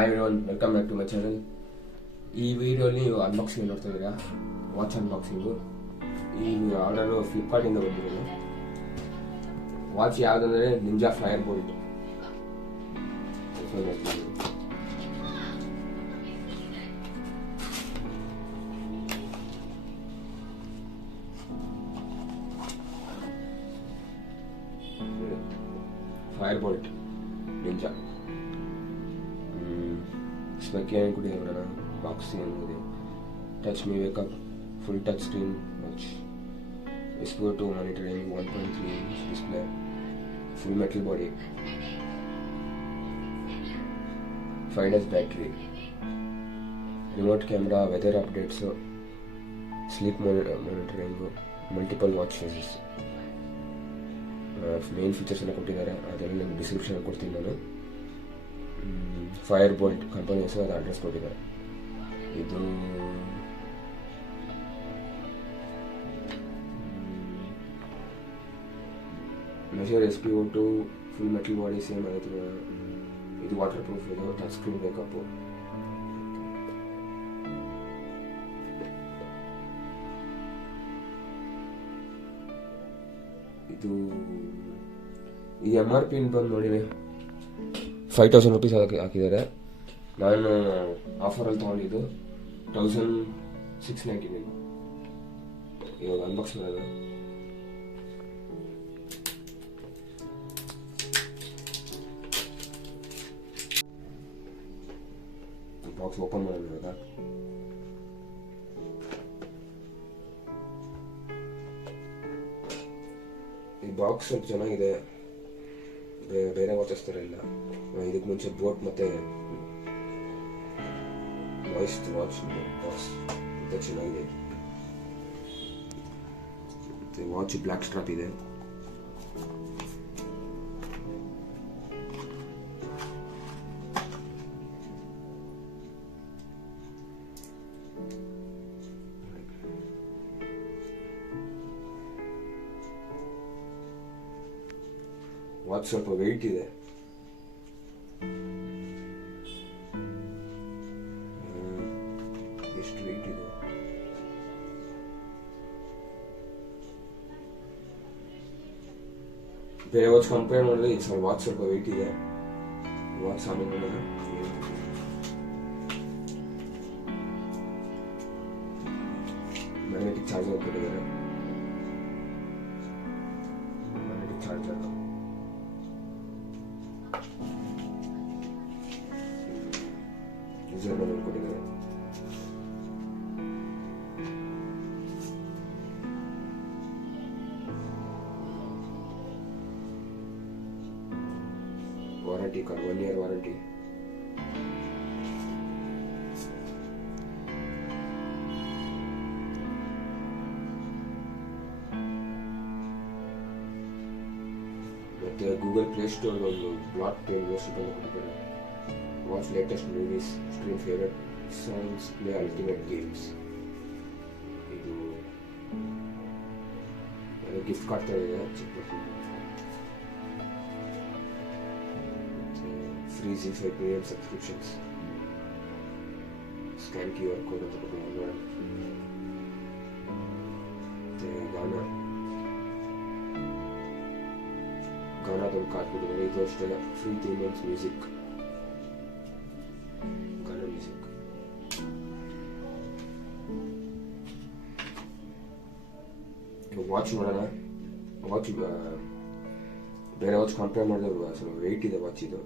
Hi everyone, welcome back to my channel. ಈ ವಿಡಿಯೋಲಿ ನೀವು ಅನ್ಬಾಕ್ಸಿಂಗ್ ನೋಡ್ತಾ ಇದ್ದೀರಾ, ವಾಚ್ ಅನ್ಬಾಕ್ಸಿಂಗು. ಈ ಆರ್ಡರು ಫ್ಲಿಪ್ಕಾರ್ಟಿಂದ ಬಂದಿರೋದು. ವಾಚ್ ಯಾವುದಂದರೆ Ninja Fire Bolt. Fire Bolt Ninja ಬಗ್ಗೆ ಏನು ಕೂಡ ನೋಡೋಣ. ಬಾಕ್ಸ್ ಏನಿದೆ, touch me wake up, full touch screen watch, SpO2 monitoring, 1.3 inch display, full metal body, 5 days battery, remote camera, weather updates, sleep monitoring, multiple watch faces. Main features ಎಲ್ಲ ಕೊಟ್ಟಿದ್ದಾರೆ, ಅದೆಲ್ಲ ನಿಮ್ಗೆ description ಕೊಡ್ತೀನಿ ನಾನು. ಫೈರ್ ಬೋಲ್ಟ್ ಕಂಪನಿ ಹೆಸರು, ಅದು address ಕೊಟ್ಟಿದ್ದಾರೆ. ಇದು measure SpO2, full metal body, same ಆಗುತ್ತೆ. ಇದು ವಾಟರ್ ಪ್ರೂಫ್, ಇದು ಟಚ್ ಸ್ಕ್ರೀನ್ ಬೇಕಪ್ಪು. ಇದು MRP ಬಂದು ನೋಡಿರಿ 5,000 rupees ಹಾಕಿದ್ದಾರೆ. ನಾನು ಆಫರಲ್ಲಿ ತೊಗೊಂಡಿದ್ದು 1,699. ಇವಾಗ ಅನ್ಬಾಕ್ಸ್ ಮಾಡೋದು. ಬಾಕ್ಸ್ ಓಪನ್ ಮಾಡೋಣ ಇವಾಗ. ಈ ಬಾಕ್ಸ್ ಸ್ವಲ್ಪ ಚೆನ್ನಾಗಿದೆ, ಬೇರೆ ವಾಚಸ್ ಥರ ಇಲ್ಲ. ಇದಕ್ಕೆ ಮುಂಚೆ ಬೋಟ್ ಮತ್ತೆ ವಾಯ್ಸ್ ವಾಚ್ ಬಾಕ್ಸ್ ತುಂಬ ಚೆನ್ನಾಗಿದೆ. ಮತ್ತೆ ವಾಚ್ ಬ್ಲ್ಯಾಕ್ ಸ್ಟ್ರಾಪ್ ಇದೆ. ವಾಚ್ ಸ್ವಲ್ಪ ವೆಯ್ಟ್ ಇದೆ. ಎಷ್ಟು ವೆಯ್ಟ್ ಇದೆ? ಬೇರೆ ವಾಚ್ ಕಂಪೇರ್ ಮಾಡಿದ್ರೆ ಈ ಸಲ ವಾಚ್ ಸ್ವಲ್ಪ ವೆಯ್ಟ್ ಇದೆ. ವಾಚ್ ಆಮೇಲೆ ಮ್ಯಾಗ್ನೆಟಿಕ್ ಚಾರ್ಜರ್ ಕೊಟ್ಟಿದ್ದಾರೆ. ಮ್ಯಾಗ್ನೆಟಿಕ್ ಚಾರ್ಜರ್ ಕೊಟ್ಟಿದ್ದಾರೆ. Warranty card, 1 year warranty. ಮತ್ತೆ ಗೂಗಲ್ ಪ್ಲೇ ಸ್ಟೋರ್ ಒಂದು ಬ್ಲಾಕ್ ಪೇನ್ ಕೊಟ್ಟಿದ್ದಾರೆ. Watch latest movies, stream favorite songs, play ultimate games. ಇದು ಗಿಫ್ಟ್ ಕಾರ್ಡ್ ತರ ಇದೆ. Free ZEE5 premium subscriptions, scan QR code ಅಂತ ಕೊಟ್ಟಿದ್ದಾರೆ. ಮತ್ತೆ ಗಾನಾದೊಂದು ಕಾರ್ಡ್ ಕೊಟ್ಟಿದ್ದಾರೆ. ಇದು ಅಷ್ಟೇ, ಫ್ರೀ 3 months ಮ್ಯೂಸಿಕ್. ವಾಚ್ ನೋಡೋಣ. ವಾಚ್ ಬೇರೆ ವಾಚ್ ಕಂಪೇರ್ ಮಾಡಿದ್ರೆ ಸ್ವಲ್ಪ ವೆಯ್ಟ್ ಇದೆ ವಾಚ್ ಇದು.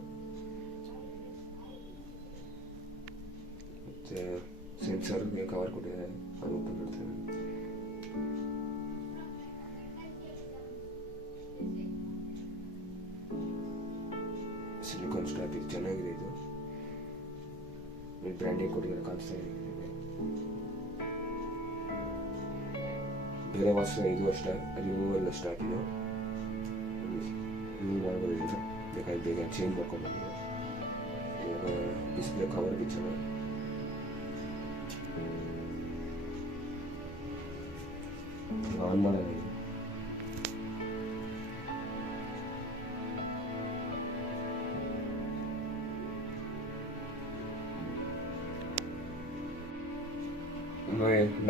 ಮತ್ತೆ ಸೆನ್ಸರ್ ಕವರ್ ಕೊಟ್ಟಿದ್ದಾರೆ, ಅದು ಓಪನ್ ಮಾಡ್ತೇವೆ. ಸಿಲಿಕಾನ್ ಸ್ಟ್ರಾಪ್, ಇದು ಚೆನ್ನಾಗಿದೆ. ಇದು ಬ್ರ್ಯಾಂಡಿಂಗ್ ಕೊಟ್ಟಿದ್ದಾರೆ, ಕಾಣಿಸ್ತಾ ಇದೆ. ಬೇರೆ ವಾಚ್ ಇದು ಅಷ್ಟೇ, ರಿಮೂವಲ್ ಸ್ಟಾರ್ಟ್ ಇದು. ರಿಮೂವ್ ಮಾಡ್ಬೋದು, ಬೇಕಾದ್ರೆ ಬೇಗ ಚೇಂಜ್ ಮಾಡ್ಕೊಂಡು. ಇವಾಗ ಡಿಸ್ಪ್ಲೇ ಕವರ್ ಬಿ ಚೆನ್ನಾಗಿ. ಆನ್ ಮಾಡೋಣ.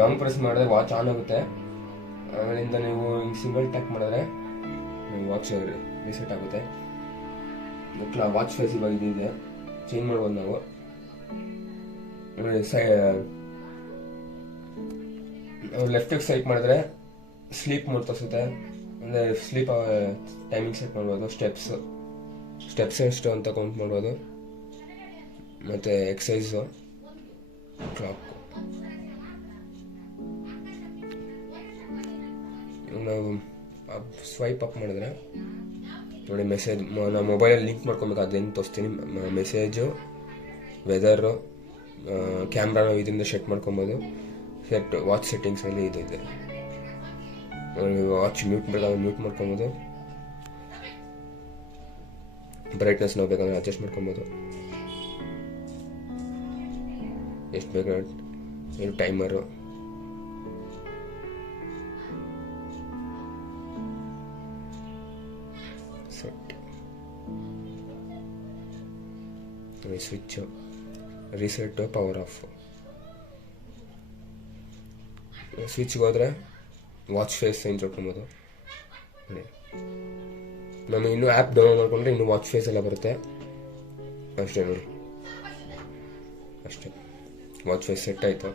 ಲಾಂಗ್ ಪ್ರೆಸ್ ಮಾಡಿದ್ರೆ ವಾಚ್ ಆನ್ ಆಗುತ್ತೆ. ಆಮೇಲಿಂದ ನೀವು ಸಿಂಗಲ್ ಟ್ಯಾಪ್ ಮಾಡಿದ್ರೆ ವಾಚ್ ರಿಸೆಟ್ ಆಗುತ್ತೆ. ವಾಚ್ ಫೇಸ್ ಇವಾಗ ಇದಿದೆ, ಚೇಂಜ್ ಮಾಡ್ಬೋದು ನಾವು. ಲೆಫ್ಟಿಗೆ ಸೈಟ್ ಮಾಡಿದ್ರೆ ಸ್ಲೀಪ್ ಮೋಡ್ ತೋರಿಸುತ್ತೆ, ಅಂದರೆ ಸ್ಲೀಪ್ ಟೈಮಿಂಗ್ ಸೆಟ್ ಮಾಡ್ಬೋದು. ಸ್ಟೆಪ್ಸ್ ಎಷ್ಟು ಅಂತ ಕೌಂಟ್ ಮಾಡ್ಬೋದು. ಮತ್ತು ಎಕ್ಸಸೈಸು, ಕ್ಲಾಕ್. ನಾವು ಸ್ವೈಪ್ ಅಪ್ ಮಾಡಿದ್ರೆ ನೋಡಿ ಮೆಸೇಜ್, ನಾವು ಮೊಬೈಲಲ್ಲಿ ಲಿಂಕ್ ಮಾಡ್ಕೊಬೇಕು, ಅದೇನು ತೋರಿಸ್ತೀನಿ. ಮೆಸೇಜು, ವೆದರು, ಕ್ಯಾಮ್ರಾ ನಾವು ಇದರಿಂದ ಸೆಟ್ ಮಾಡ್ಕೊಬೋದು. ವಾಚ್ ಸೆಟ್ಟಿಂಗ್ಸಲ್ಲಿ ಇದೆ. ವಾಚ್ ಮ್ಯೂಟ್ ಬೇಕಾದ್ರೆ ಮ್ಯೂಟ್ ಮಾಡ್ಕೊಬೋದು. ಬ್ರೈಟ್ನೆಸ್ ನಾವು ಬೇಕಾದ್ರೆ ಅಡ್ಜಸ್ಟ್ ಮಾಡ್ಕೊಬೋದು. ಎಷ್ಟು ಬೇಕಾದ್ರೆ timer, set, switch, reset, power off. ಸ್ವಿಚ್ಗೆ ಹೋದರೆ ವಾಚ್ ಫೇಸ್ ಚೇಂಜ್ ಮಾಡ್ಕೊಬೋದು. ನಮಗೆ ಇನ್ನೂ ಆ್ಯಪ್ ಡೌನ್ಲೋಡ್ ಮಾಡ್ಕೊಂಡ್ರೆ ಇನ್ನೂ ವಾಚ್ ಫೇಸ್ ಎಲ್ಲ ಬರುತ್ತೆ. ಅಷ್ಟೇ ನೋಡಿ, ಅಷ್ಟೇ ವಾಚ್ ಫೇಸ್ ಸೆಟ್ ಆಯಿತು.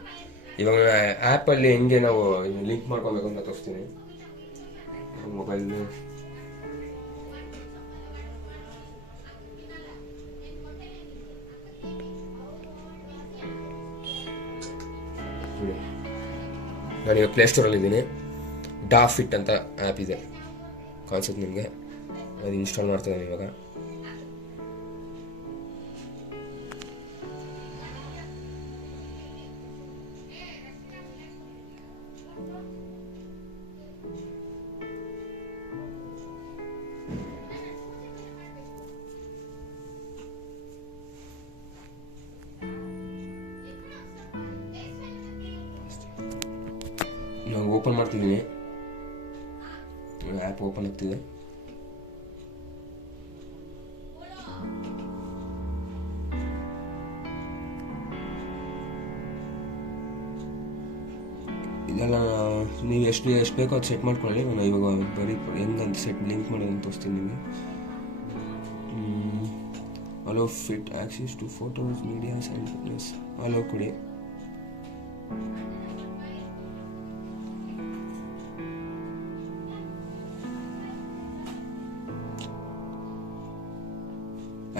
ಇವಾಗ ಆ್ಯಪಲ್ಲಿ ಹೆಂಗೆ ನಾವು ಲಿಂಕ್ ಮಾಡ್ಕೊಬೇಕು ಅಂತ ತೋರಿಸ್ತೀನಿ. ಮೊಬೈಲ್ ನಾನೀಗ ಪ್ಲೇಸ್ಟೋರಲ್ಲಿ ಇದ್ದೀನಿ. ಡಾಫಿಟ್ ಅಂತ ಆ್ಯಪ್ ಇದೆ, ಕಾಣಿಸುತ್ತೆ ನಿಮಗೆ. ಅದು ಇನ್ಸ್ಟಾಲ್ ಮಾಡ್ತಾ ಇದ್ದೀನಿ ಇವಾಗ. ನಾನು ಓಪನ್ ಮಾಡ್ತಿದ್ದೀನಿ, ಆ್ಯಪ್ ಓಪನ್ ಆಗ್ತಿದೆ. ಇದೆಲ್ಲ ನೀವು ಎಷ್ಟು ಬೇಕೋ ಅದು ಸೆಟ್ ಮಾಡ್ಕೊಳ್ಳಿ. ನಾನು ಇವಾಗ ಬರೀ ಹೆಂಗಂತ ಸೆಟ್ ಲಿಂಕ್ ಮಾಡೋದು ಅಂತ ತೋರಿಸ್ತೀನಿ ನಿಮಗೆ. Allow fit access to photos, medias and fitness allow ಕೊಡಿ.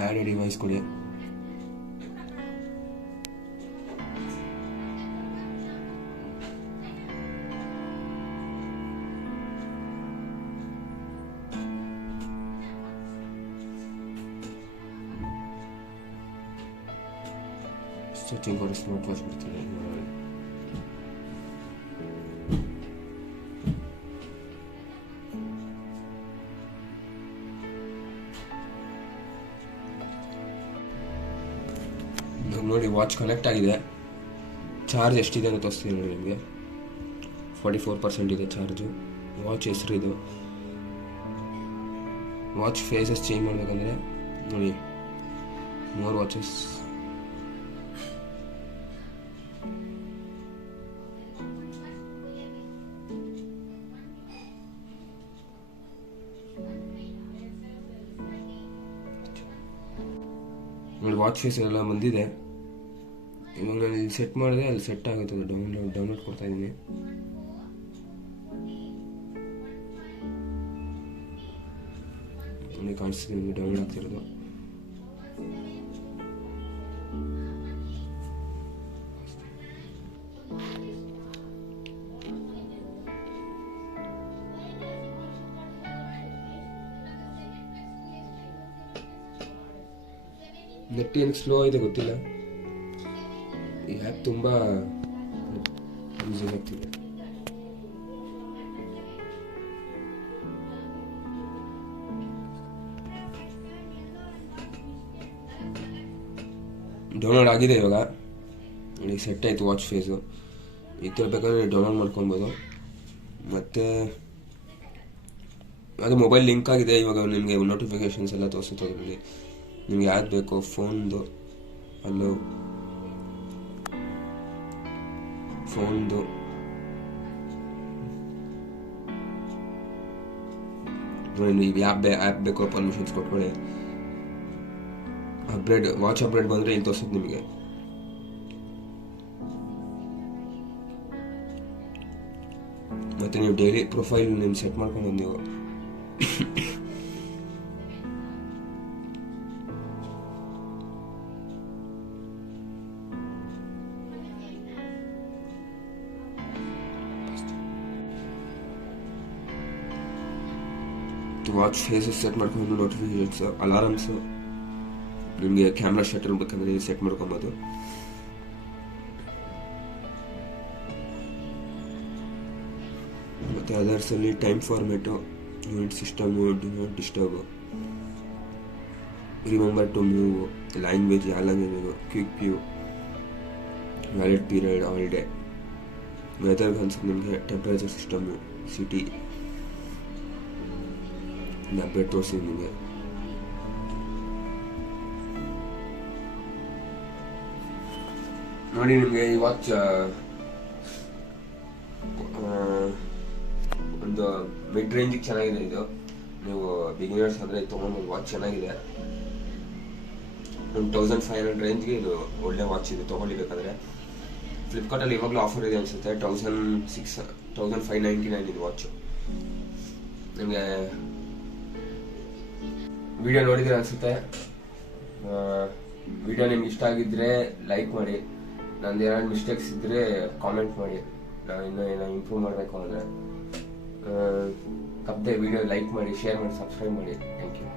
ಆ್ಯಡ್ ಡಿವೈಸ್ ಕೊಡಿ. ಸರ್ಚಿಂಗ್ ಫಾರ್ ಸ್ಮಾರ್ಟ್ ವಾಚ್ ಬರ್ತೀನಿ. ನೋಡಿ ವಾಚ್ ಕನೆಕ್ಟ್ ಆಗಿದೆ. ಚಾರ್ಜ್ ಎಷ್ಟಿದೆ ಅಂತ ತೋರಿಸ್ತೀನಿ ನೋಡಿ ನಿಮಗೆ. 44% ಇದೆ ಚಾರ್ಜು. ವಾಚ್ ಹೆಸರು ಇದು. ವಾಚ್ ಫೇಸಸ್ ಚೇಂಜ್ ಮಾಡಬೇಕಂದ್ರೆ ನೋಡಿ, ಮೋರ್ ವಾಚಸ್, ನೋಡಿ ವಾಚ್ ಫೇಸ್ ಎಲ್ಲ ಬಂದಿದೆ. ಇವಾಗ ನಾನು ಇಲ್ಲಿ ಸೆಟ್ ಮಾಡಿದ್ರೆ ಅಲ್ಲಿ ಸೆಟ್ ಆಗುತ್ತೆ. ಡೌನ್ಲೋಡ್ ಕೊಡ್ತಾ ಇದ್ದೀನಿ. ನನಗೆ ಕಾಣಿಸ್ತಿದೆ ನಿಮಗೆ ಡೌನ್ಲೋಡ್ ಆಗ್ತಿರೋದು. ನೆಟ್ ಏನು ಸ್ಲೋ ಇದೆ ಗೊತ್ತಿಲ್ಲ. ಈ ಆ್ಯಪ್ ತುಂಬ ಯೂಸ್ ಆಗ್ತಿದೆ. ಡೌನ್ಲೋಡ್ ಆಗಿದೆ ಇವಾಗ. ಈಗ ಸೆಟ್ ಆಯಿತು ವಾಚ್ ಫೇಸು. ಈ ಥರ ಬೇಕಾದ್ರೆ ಡೌನ್ಲೋಡ್ ಮಾಡ್ಕೊಬೋದು. ಮತ್ತು ಅದು ಮೊಬೈಲ್ ಲಿಂಕ್ ಆಗಿದೆ. ಇವಾಗ ನಿಮಗೆ ನೋಟಿಫಿಕೇಷನ್ಸ್ ಎಲ್ಲ ತೋರಿಸುತ್ತೆ ಅದರಲ್ಲಿ. ನಿಮ್ಗೆ ಯಾವ್ದು ಬೇಕೋ ಫೋನ್ದು, ಅಲ್ಲೋ ಫೋನ್ದು ನೋಡಿ, ನೀವು ಆ್ಯಪ್ ಬೇಕೋ ಪರ್ಮಿಷನ್ಸ್ ಕೊಟ್ಕೊಳ್ಳಿ. ಅಪ್ಗ್ರೇಡ್ ವಾಚ್ ಅಪ್ಗ್ರೇಡ್ ಬಂದರೆ ಇಲ್ಲಿ ತೋರಿಸುತ್ತೆ ನಿಮಗೆ. ಮತ್ತು ನೀವು ಡೈಲಿ ಪ್ರೊಫೈಲ್ ನೀವು ಸೆಟ್ ಮಾಡ್ಕೊಂಡು ನೀವು ವಾಚ್ ಫೇಸಸ್ ಸೆಟ್ ಮಾಡ್ಕೊಂಡು ನೋಟಿಫಿಕೇಶನ್ಸ್, ಅಲಾರಮ್ಸು, ನಿಮಗೆ ಕ್ಯಾಮ್ರಾ ಶಟರ್ ಬೇಕಂದ್ರೆ ನೀವು ಸೆಟ್ ಮಾಡ್ಕೊಬೋದು. ಮತ್ತು ಅದರ್ಸಲ್ಲಿ time format, unit system, do not disturb, remember to move, language ಯಾವ language, quick view, valid period, all day, weather ಅನ್ಸುತ್ತೆ ನಿಮಗೆ, ಟೆಂಪರೇಚರ್ ಸಿಸ್ಟಮು, ಸಿಟಿ ಅಪ್ಡೇಟ್ ತೋರಿಸ್ತೀನಿ ನಿಮಗೆ. ನೋಡಿ, ನಿಮಗೆ ಈ ವಾಚ್ ಒಂದು ಮಿಡ್ ರೇಂಜಿಗೆ ಚೆನ್ನಾಗಿದೆ. ಇದು ನೀವು ಬಿಗಿನರ್ಸ್ ಅಂದರೆ ತೊಗೊಂಡು ವಾಚ್ ಚೆನ್ನಾಗಿದೆ. ಒಂದು 1500 ರೇಂಜ್ಗೆ ಇದು ಒಳ್ಳೆ ವಾಚ್ ಇದು ತೊಗೊಳ್ಬೇಕಾದ್ರೆ. ಫ್ಲಿಪ್ಕಾರ್ಟಲ್ಲಿ ಇವಾಗಲೂ ಆಫರ್ ಇದೆ ಅನಿಸುತ್ತೆ. 1599 ಇದು ವಾಚು. ನಿಮಗೆ ವಿಡಿಯೋ ನೋಡಿದ್ರೆ ಅನಿಸುತ್ತೆ. ವಿಡಿಯೋ ನಿಮ್ಗೆ ಇಷ್ಟ ಆಗಿದ್ರೆ ಲೈಕ್ ಮಾಡಿ. ನಂದು ಏನಾದ್ರು ಮಿಸ್ಟೇಕ್ಸ್ ಇದ್ದರೆ ಕಾಮೆಂಟ್ ಮಾಡಿ, ನಾವು ಇನ್ನೂ ಏನೋ ಇಂಪ್ರೂವ್ ಮಾಡಬೇಕು ಅಂದರೆ. ತಪ್ಪದೆ ವಿಡಿಯೋ ಲೈಕ್ ಮಾಡಿ, ಶೇರ್ ಮಾಡಿ, ಸಬ್ಸ್ಕ್ರೈಬ್ ಮಾಡಿ. Thank you.